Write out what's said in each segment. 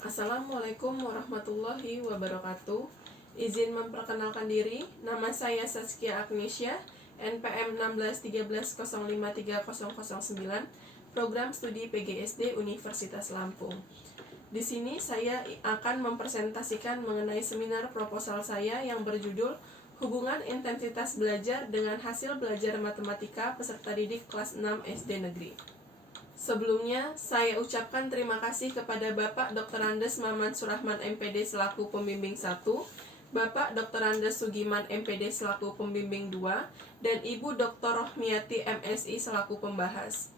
Assalamualaikum warahmatullahi wabarakatuh. Izin memperkenalkan diri, nama saya Saskia Agnesia, NPM 1613053009, Program Studi PGSD Universitas Lampung. Di sini saya akan mempresentasikan mengenai seminar proposal saya yang berjudul Hubungan Intensitas Belajar dengan Hasil Belajar Matematika Peserta Didik Kelas 6 SD Negeri. Sebelumnya, saya ucapkan terima kasih kepada Bapak Dr. Andes Maman Surahman MPD selaku pembimbing 1, Bapak Dr. Andes Sugiman MPD selaku pembimbing 2, dan Ibu Dr. Rohmiati MSI selaku pembahas.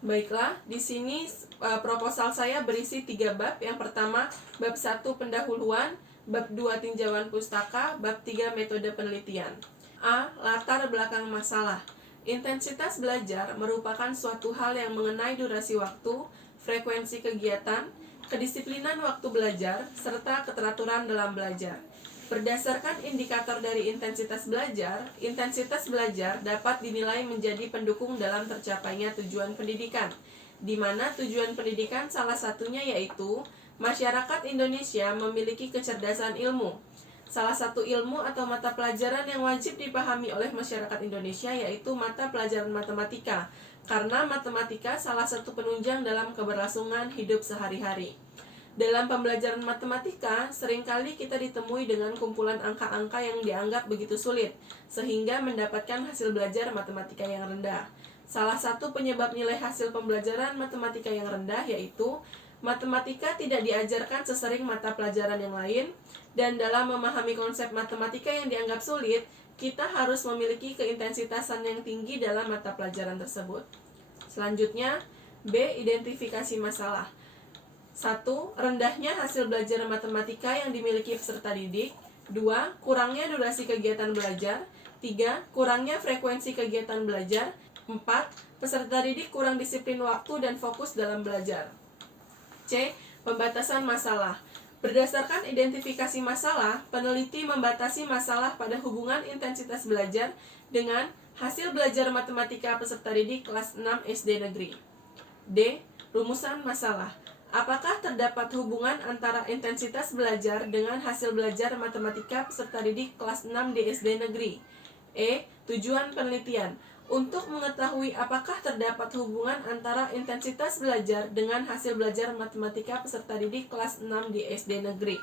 Baiklah, di sini proposal saya berisi 3 bab. Yang pertama, bab 1 pendahuluan, bab 2 tinjauan pustaka, bab 3 metode penelitian. A. Latar belakang masalah. Intensitas belajar merupakan suatu hal yang mengenai durasi waktu, frekuensi kegiatan, kedisiplinan waktu belajar, serta keteraturan dalam belajar. Berdasarkan indikator dari intensitas belajar dapat dinilai menjadi pendukung dalam tercapainya tujuan pendidikan, di mana tujuan pendidikan salah satunya yaitu masyarakat Indonesia memiliki kecerdasan ilmu. Salah satu ilmu atau mata pelajaran yang wajib dipahami oleh masyarakat Indonesia yaitu mata pelajaran matematika, karena matematika salah satu penunjang dalam keberlangsungan hidup sehari-hari. Dalam pembelajaran matematika, seringkali kita ditemui dengan kumpulan angka-angka yang dianggap begitu sulit, sehingga mendapatkan hasil belajar matematika yang rendah. Salah satu penyebab nilai hasil pembelajaran matematika yang rendah yaitu matematika tidak diajarkan sesering mata pelajaran yang lain, dan dalam memahami konsep matematika yang dianggap sulit, kita harus memiliki keintensitasan yang tinggi dalam mata pelajaran tersebut. Selanjutnya, B. Identifikasi masalah. 1. Rendahnya hasil belajar matematika yang dimiliki peserta didik. 2. Kurangnya durasi kegiatan belajar. 3. Kurangnya frekuensi kegiatan belajar. 4. Peserta didik kurang disiplin waktu dan fokus dalam belajar. C. Pembatasan masalah. Berdasarkan identifikasi masalah, peneliti membatasi masalah pada hubungan intensitas belajar dengan hasil belajar matematika peserta didik kelas 6 SD negeri. D. Rumusan masalah. Apakah terdapat hubungan antara intensitas belajar dengan hasil belajar matematika peserta didik kelas 6 di SD negeri? E. Tujuan penelitian. Untuk mengetahui apakah terdapat hubungan antara intensitas belajar dengan hasil belajar matematika peserta didik kelas 6 di SD negeri.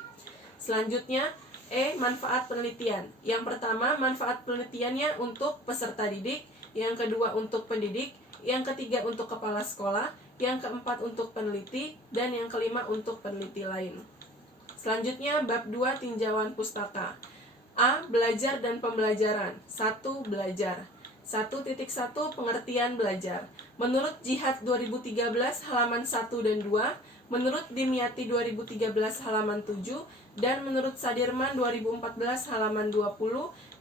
Selanjutnya, E. Manfaat penelitian. Yang pertama, manfaat penelitiannya untuk peserta didik. Yang kedua, untuk pendidik. Yang ketiga, untuk kepala sekolah. Yang keempat, untuk peneliti. Dan yang kelima, untuk peneliti lain. Selanjutnya, bab 2 tinjauan pustaka. A. Belajar dan pembelajaran. 1. Belajar. 1.1 Pengertian belajar. Menurut Jihad 2013 halaman 1 dan 2, menurut Dimyati 2013 halaman 7, dan menurut Sadirman 2014 halaman 20,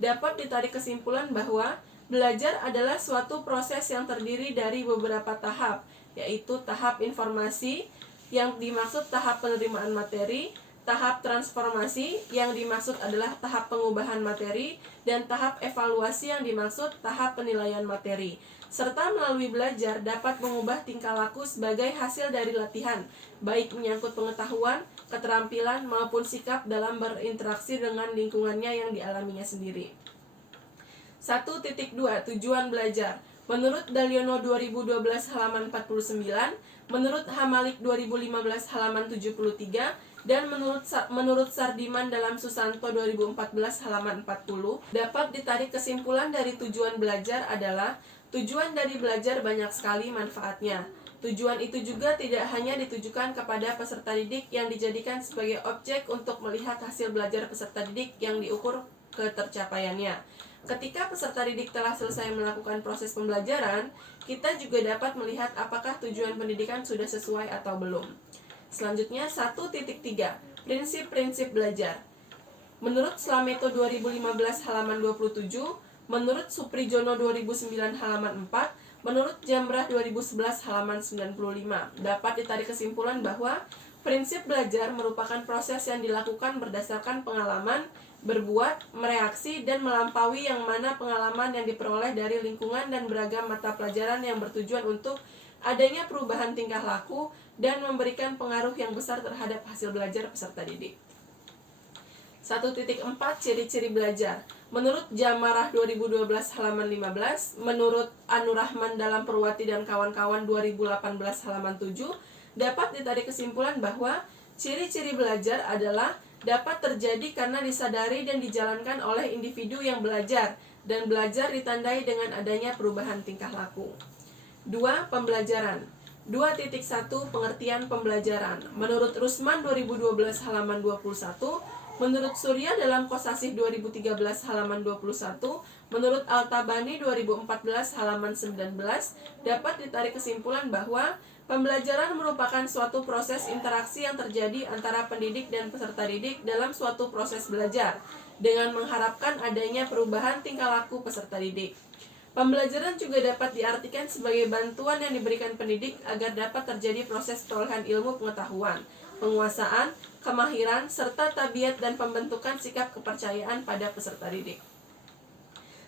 dapat ditarik kesimpulan bahwa belajar adalah suatu proses yang terdiri dari beberapa tahap, yaitu tahap informasi yang dimaksud tahap penerimaan materi, tahap transformasi yang dimaksud adalah tahap pengubahan materi, dan tahap evaluasi yang dimaksud tahap penilaian materi. Serta melalui belajar dapat mengubah tingkah laku sebagai hasil dari latihan, baik menyangkut pengetahuan, keterampilan, maupun sikap dalam berinteraksi dengan lingkungannya yang dialaminya sendiri. 1.2 Tujuan belajar. Menurut Daliono 2012 halaman 49, menurut Hamalik 2015 halaman 73, dan menurut Sardiman dalam Susanto 2014 halaman 40, dapat ditarik kesimpulan dari tujuan belajar adalah tujuan dari belajar banyak sekali manfaatnya. Tujuan itu juga tidak hanya ditujukan kepada peserta didik yang dijadikan sebagai objek untuk melihat hasil belajar peserta didik yang diukur ketercapaiannya. Ketika peserta didik telah selesai melakukan proses pembelajaran, kita juga dapat melihat apakah tujuan pendidikan sudah sesuai atau belum. Selanjutnya 1.3 Prinsip-prinsip belajar. Menurut Slameto 2015 halaman 27, menurut Suprijono 2009 halaman 4, menurut Jamrah 2011 halaman 95, dapat ditarik kesimpulan bahwa prinsip belajar merupakan proses yang dilakukan berdasarkan pengalaman, berbuat, mereaksi, dan melampaui yang mana pengalaman yang diperoleh dari lingkungan dan beragam mata pelajaran yang bertujuan untuk adanya perubahan tingkah laku dan memberikan pengaruh yang besar terhadap hasil belajar peserta didik. 1.4 Ciri-ciri belajar. Menurut Jamarah 2012 halaman 15, menurut Anu Rahman dalam Perwati dan kawan-kawan 2018 halaman 7, dapat ditarik kesimpulan bahwa ciri-ciri belajar adalah dapat terjadi karena disadari dan dijalankan oleh individu yang belajar, dan belajar ditandai dengan adanya perubahan tingkah laku. 2. Pembelajaran. 2.1 Pengertian pembelajaran. Menurut Rusman 2012 halaman 21, menurut Surya dalam Kosasih 2013 halaman 21, menurut Al-Tabani 2014 halaman 19, dapat ditarik kesimpulan bahwa pembelajaran merupakan suatu proses interaksi yang terjadi antara pendidik dan peserta didik dalam suatu proses belajar, dengan mengharapkan adanya perubahan tingkah laku peserta didik. Pembelajaran juga dapat diartikan sebagai bantuan yang diberikan pendidik agar dapat terjadi proses perolehan ilmu pengetahuan, penguasaan, kemahiran, serta tabiat dan pembentukan sikap kepercayaan pada peserta didik.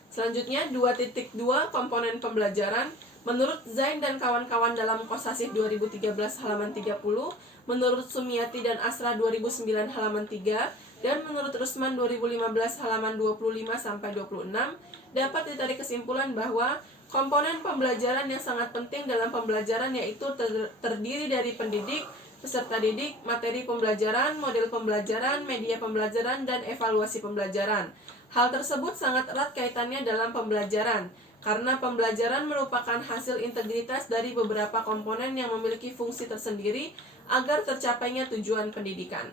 Selanjutnya, 2.2 Komponen pembelajaran. Menurut Zain dan kawan-kawan dalam Kosasih 2013 halaman 30, menurut Sumiati dan Asra 2009 halaman 3, dan menurut Rusman 2015 halaman 25-26, dapat ditarik kesimpulan bahwa komponen pembelajaran yang sangat penting dalam pembelajaran yaitu terdiri dari pendidik, peserta didik, materi pembelajaran, model pembelajaran, media pembelajaran, dan evaluasi pembelajaran. Hal tersebut sangat erat kaitannya dalam pembelajaran, karena pembelajaran merupakan hasil integritas dari beberapa komponen yang memiliki fungsi tersendiri agar tercapainya tujuan pendidikan.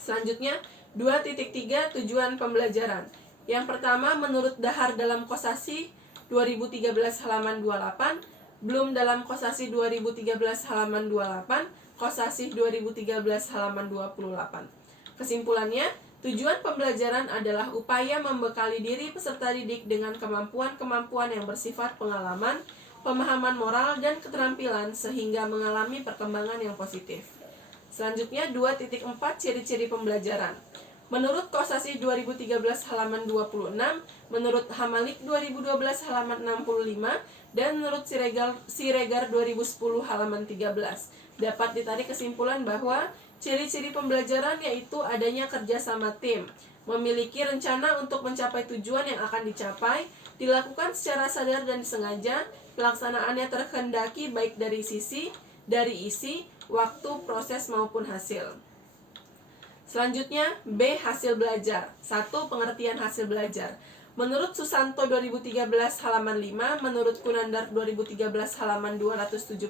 Selanjutnya, 2.3 Tujuan pembelajaran. Yang pertama, menurut Dahar dalam Kosasih 2013 halaman 28, Blum dalam Kosasih 2013 halaman 28, Kosasih 2013 halaman 28. Kesimpulannya, tujuan pembelajaran adalah upaya membekali diri peserta didik dengan kemampuan-kemampuan yang bersifat pengalaman, pemahaman moral, dan keterampilan sehingga mengalami perkembangan yang positif. Selanjutnya, 2.4 Ciri-ciri pembelajaran. Menurut Kosasih 2013 halaman 26, menurut Hamalik 2012 halaman 65, dan menurut Siregar 2010 halaman 13, dapat ditarik kesimpulan bahwa ciri-ciri pembelajaran yaitu adanya kerjasama tim, memiliki rencana untuk mencapai tujuan yang akan dicapai, dilakukan secara sadar dan sengaja, pelaksanaannya terkendaki baik dari isi, waktu, proses maupun hasil. Selanjutnya, B. Hasil belajar. 1. Pengertian hasil belajar. Menurut Susanto 2013 halaman 5, menurut Kunandar 2013 halaman 277,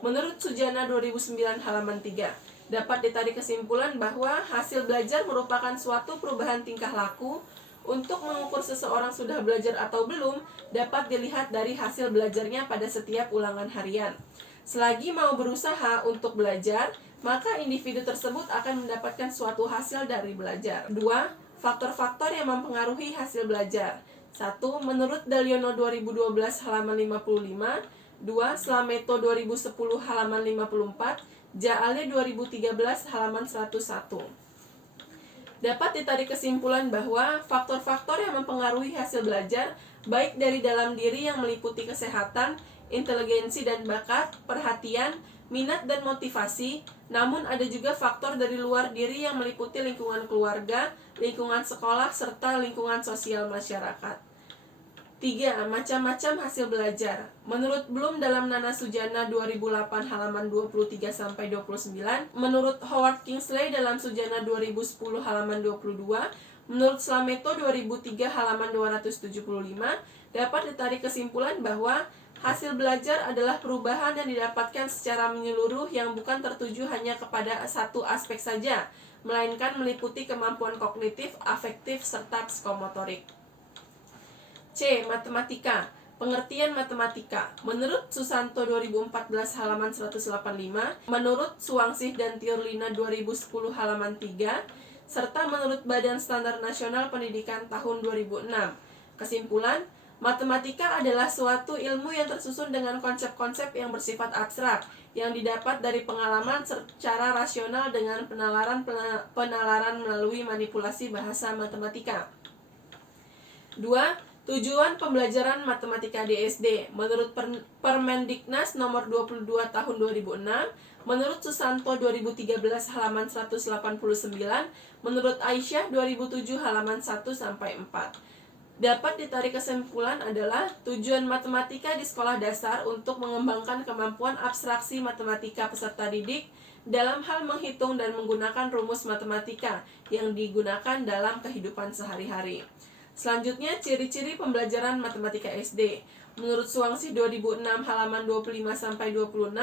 menurut Sujana 2009 halaman 3, dapat ditarik kesimpulan bahwa hasil belajar merupakan suatu perubahan tingkah laku. Untuk mengukur seseorang sudah belajar atau belum, dapat dilihat dari hasil belajarnya pada setiap ulangan harian. Selagi mau berusaha untuk belajar, maka individu tersebut akan mendapatkan suatu hasil dari belajar. 2. Faktor-faktor yang mempengaruhi hasil belajar. 1. Menurut Daliono 2012 halaman 55, 2. Slameto 2010 halaman 54, Jaale 2013 halaman 101. Dapat ditarik kesimpulan bahwa faktor-faktor yang mempengaruhi hasil belajar baik dari dalam diri yang meliputi kesehatan, inteligensi dan bakat, perhatian, minat dan motivasi, namun ada juga faktor dari luar diri yang meliputi lingkungan keluarga, lingkungan sekolah, serta lingkungan sosial masyarakat. 3. Macam-macam hasil belajar. Menurut Blum dalam Nana Sujana 2008 halaman 23-29, menurut Howard Kingsley dalam Sujana 2010 halaman 22, menurut Slameto 2003 halaman 275, dapat ditarik kesimpulan bahwa hasil belajar adalah perubahan yang didapatkan secara menyeluruh yang bukan tertuju hanya kepada satu aspek saja, melainkan meliputi kemampuan kognitif, afektif, serta psikomotorik. C. Matematika. Pengertian matematika. Menurut Susanto 2014 halaman 185, menurut Suwangsih dan Tiurlina 2010 halaman 3, serta menurut Badan Standar Nasional Pendidikan tahun 2006. Kesimpulan, matematika adalah suatu ilmu yang tersusun dengan konsep-konsep yang bersifat abstrak, yang didapat dari pengalaman secara rasional dengan penalaran melalui manipulasi bahasa matematika. 2. Tujuan pembelajaran matematika di SD menurut Permendiknas nomor 22 tahun 2006, menurut Susanto 2013 halaman 189, menurut Aisyah 2007 halaman 1 sampai 4. Dapat ditarik kesimpulan adalah tujuan matematika di sekolah dasar untuk mengembangkan kemampuan abstraksi matematika peserta didik dalam hal menghitung dan menggunakan rumus matematika yang digunakan dalam kehidupan sehari-hari. Selanjutnya, ciri-ciri pembelajaran matematika SD. Menurut Suwangsi 2006 halaman 25-26,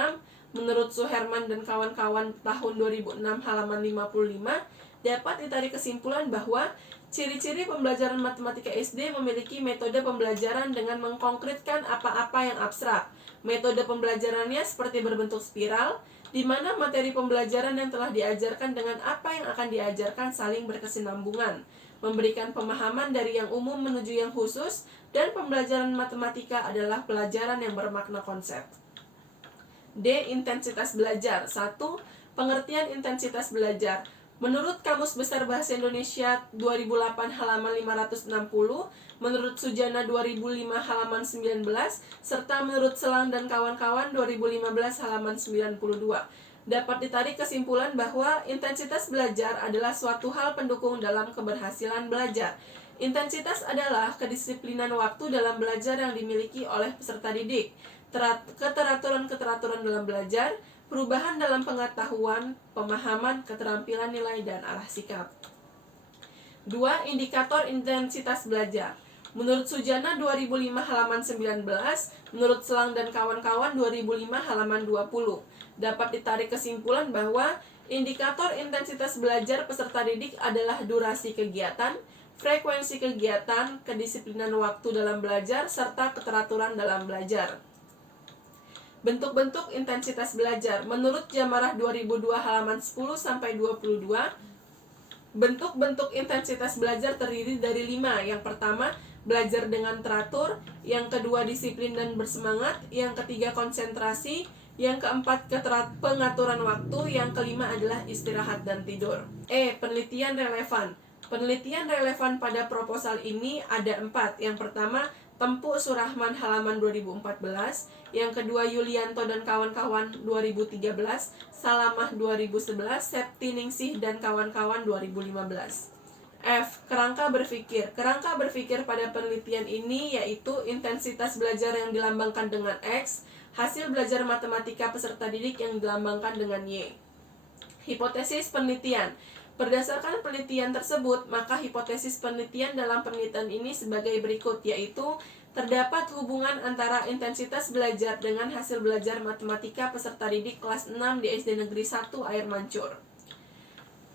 menurut Suherman dan kawan-kawan tahun 2006 halaman 55, dapat ditarik kesimpulan bahwa ciri-ciri pembelajaran matematika SD memiliki metode pembelajaran dengan mengkonkretkan apa-apa yang abstrak. Metode pembelajarannya seperti berbentuk spiral, di mana materi pembelajaran yang telah diajarkan dengan apa yang akan diajarkan saling berkesinambungan, memberikan pemahaman dari yang umum menuju yang khusus, dan pembelajaran matematika adalah pelajaran yang bermakna konsep. D. Intensitas belajar. 1. Pengertian intensitas belajar. Menurut Kamus Besar Bahasa Indonesia 2008 halaman 560, menurut Sujana 2005 halaman 19, serta menurut Selang dan kawan-kawan 2015 halaman 92. Dapat ditarik kesimpulan bahwa intensitas belajar adalah suatu hal pendukung dalam keberhasilan belajar. Intensitas adalah kedisiplinan waktu dalam belajar yang dimiliki oleh peserta didik, keteraturan-keteraturan dalam belajar, perubahan dalam pengetahuan, pemahaman, keterampilan nilai, dan arah sikap. 2. Indikator intensitas belajar. Menurut Sujana 2005 halaman 19, menurut Selang dan kawan-kawan 2005 halaman 20, dapat ditarik kesimpulan bahwa indikator intensitas belajar peserta didik adalah durasi kegiatan, frekuensi kegiatan, kedisiplinan waktu dalam belajar, serta keteraturan dalam belajar. Bentuk-bentuk intensitas belajar. Menurut Jamarah 2002 halaman 10-22, bentuk-bentuk intensitas belajar terdiri dari 5. Yang pertama, belajar dengan teratur. Yang kedua, disiplin dan bersemangat. Yang ketiga, konsentrasi. Yang keempat, pengaturan waktu. Yang kelima adalah istirahat dan tidur. Penelitian relevan. Penelitian relevan pada proposal ini ada 4. Yang pertama, Tempu Surahman halaman 2014, yang kedua Yulianto dan kawan-kawan 2013, Salamah 2011, Septi Ningsih dan kawan-kawan 2015. F. Kerangka berpikir. Kerangka berpikir pada penelitian ini yaitu intensitas belajar yang dilambangkan dengan X, hasil belajar matematika peserta didik yang dilambangkan dengan Y. Hipotesis penelitian. Berdasarkan penelitian tersebut, maka hipotesis penelitian dalam penelitian ini sebagai berikut, yaitu terdapat hubungan antara intensitas belajar dengan hasil belajar matematika peserta didik kelas 6 di SD Negeri 1 Air Mancur.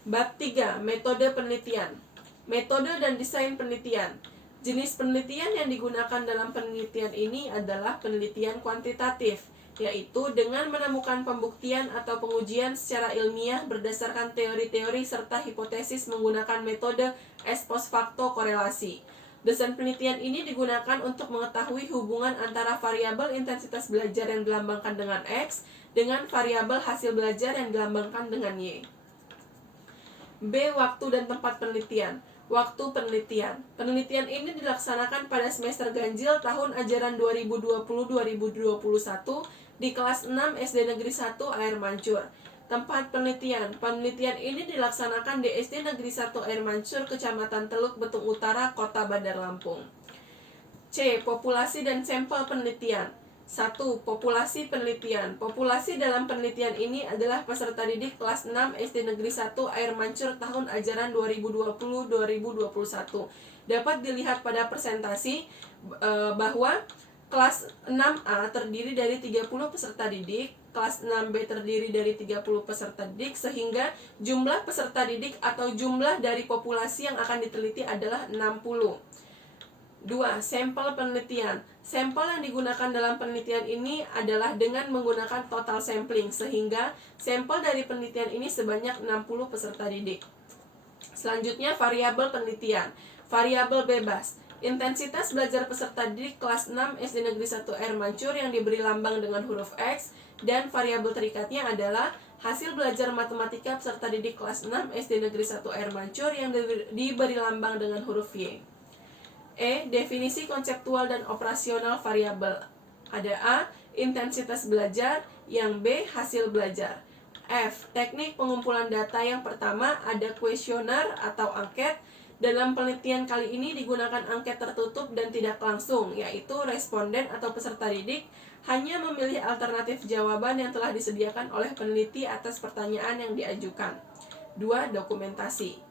Bab 3. Metode penelitian. Metode dan desain penelitian. Jenis penelitian yang digunakan dalam penelitian ini adalah penelitian kuantitatif, yaitu dengan menemukan pembuktian atau pengujian secara ilmiah berdasarkan teori-teori serta hipotesis menggunakan metode ex post facto korelasi. Desain penelitian ini digunakan untuk mengetahui hubungan antara variabel intensitas belajar yang dilambangkan dengan X dengan variabel hasil belajar yang dilambangkan dengan Y. B. Waktu dan tempat penelitian. Waktu penelitian. Penelitian ini dilaksanakan pada semester ganjil tahun ajaran 2020-2021 di kelas 6 SD Negeri 1 Air Mancur. Tempat penelitian. Penelitian ini dilaksanakan di SD Negeri 1 Air Mancur, Kecamatan Teluk Betung Utara, Kota Bandar Lampung. C. Populasi dan sampel penelitian. 1. Populasi penelitian. Populasi dalam penelitian ini adalah peserta didik kelas 6 SD Negeri 1 Air Mancur tahun ajaran 2020-2021. Dapat dilihat pada presentasi bahwa kelas 6A terdiri dari 30 peserta didik, kelas 6B terdiri dari 30 peserta didik, sehingga jumlah peserta didik atau jumlah dari populasi yang akan diteliti adalah 60. 2. Sampel penelitian. Sampel yang digunakan dalam penelitian ini adalah dengan menggunakan total sampling, sehingga sampel dari penelitian ini sebanyak 60 peserta didik. Selanjutnya, variabel penelitian. Variabel bebas. Intensitas belajar peserta didik kelas 6 SD Negeri 1 Air Mancur yang diberi lambang dengan huruf X, dan variabel terikatnya adalah hasil belajar matematika peserta didik kelas 6 SD Negeri 1 Air Mancur yang diberi lambang dengan huruf Y. Definisi konseptual dan operasional variabel. Ada A. Intensitas belajar. Yang B. Hasil belajar. F. Teknik pengumpulan data. Yang pertama ada kuesioner atau angket. Dalam penelitian kali ini digunakan angket tertutup dan tidak langsung, yaitu responden atau peserta didik hanya memilih alternatif jawaban yang telah disediakan oleh peneliti atas pertanyaan yang diajukan. 2. Dokumentasi.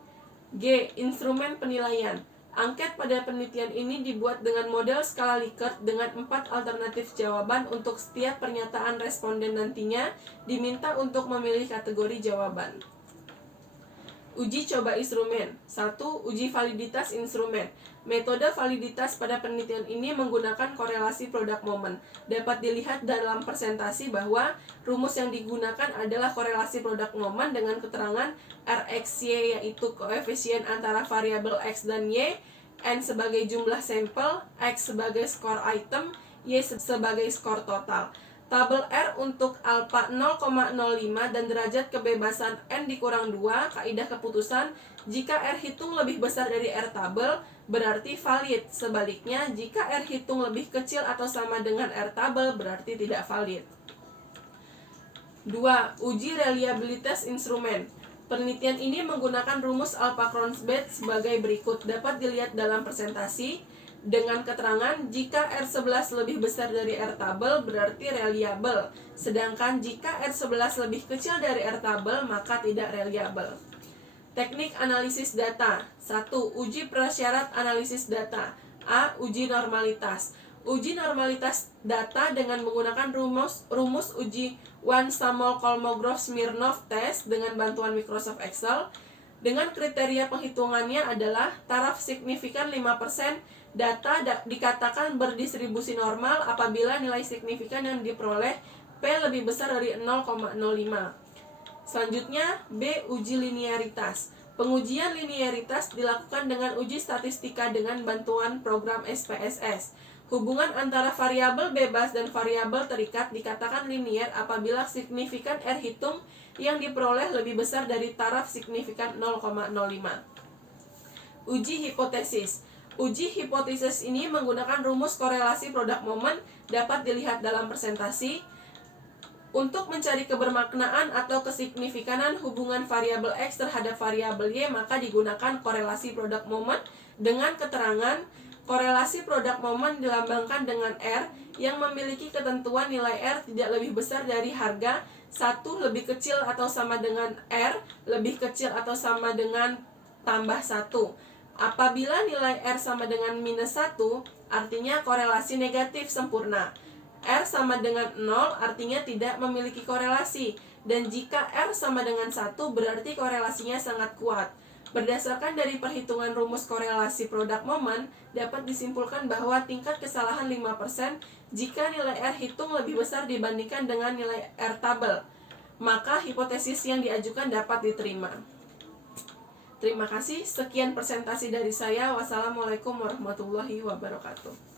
G. Instrumen penilaian. Angket pada penelitian ini dibuat dengan model skala Likert dengan 4 alternatif jawaban untuk setiap pernyataan responden nantinya diminta untuk memilih kategori jawaban. Uji coba instrumen. 1. Uji validitas instrumen. Metode validitas pada penelitian ini menggunakan korelasi produk momen. Dapat dilihat dalam presentasi bahwa rumus yang digunakan adalah korelasi produk momen dengan keterangan RxY, yaitu koefisien antara variabel X dan Y, N sebagai jumlah sampel, X sebagai skor item, Y sebagai skor total. Tabel R untuk alfa 0,05 dan derajat kebebasan N dikurang 2, kaidah keputusan, jika R hitung lebih besar dari R tabel, berarti valid. Sebaliknya, jika R hitung lebih kecil atau sama dengan R tabel, berarti tidak valid. 2. Uji reliabilitas instrumen. Penelitian ini menggunakan rumus Alpha-Cronbach sebagai berikut. Dapat dilihat dalam presentasi. Dengan keterangan, jika R11 lebih besar dari R tabel berarti reliable, sedangkan jika R11 lebih kecil dari R tabel maka tidak reliable. Teknik analisis data. 1. Uji prasyarat analisis data. A. Uji normalitas. Uji normalitas data dengan menggunakan rumus uji One-Samol-Kolmogorov-Smirnov test dengan bantuan Microsoft Excel. Dengan kriteria penghitungannya adalah taraf signifikan 5%. Data dikatakan berdistribusi normal apabila nilai signifikan yang diperoleh P lebih besar dari 0,05. Selanjutnya, B. Uji linearitas. Pengujian linearitas dilakukan dengan uji statistika dengan bantuan program SPSS. Hubungan antara variabel bebas dan variabel terikat dikatakan linier apabila signifikan R hitung yang diperoleh lebih besar dari taraf signifikan 0,05. Uji hipotesis. Uji hipotesis ini menggunakan rumus korelasi produk momen, dapat dilihat dalam presentasi. Untuk mencari kebermaknaan atau kesigifikanan hubungan variabel X terhadap variabel Y, maka digunakan korelasi produk momen dengan keterangan korelasi produk momen dilambangkan dengan R yang memiliki ketentuan nilai R tidak lebih besar dari harga 1 lebih kecil atau sama dengan R lebih kecil atau sama dengan tambah 1. Apabila nilai R sama dengan minus 1, artinya korelasi negatif sempurna. R sama dengan 0 artinya tidak memiliki korelasi. Dan jika R sama dengan 1, berarti korelasinya sangat kuat. Berdasarkan dari perhitungan rumus korelasi produk momen, dapat disimpulkan bahwa tingkat kesalahan 5% jika nilai R hitung lebih besar dibandingkan dengan nilai R tabel. Maka hipotesis yang diajukan dapat diterima. Terima kasih, sekian presentasi dari saya. Wassalamualaikum warahmatullahi wabarakatuh.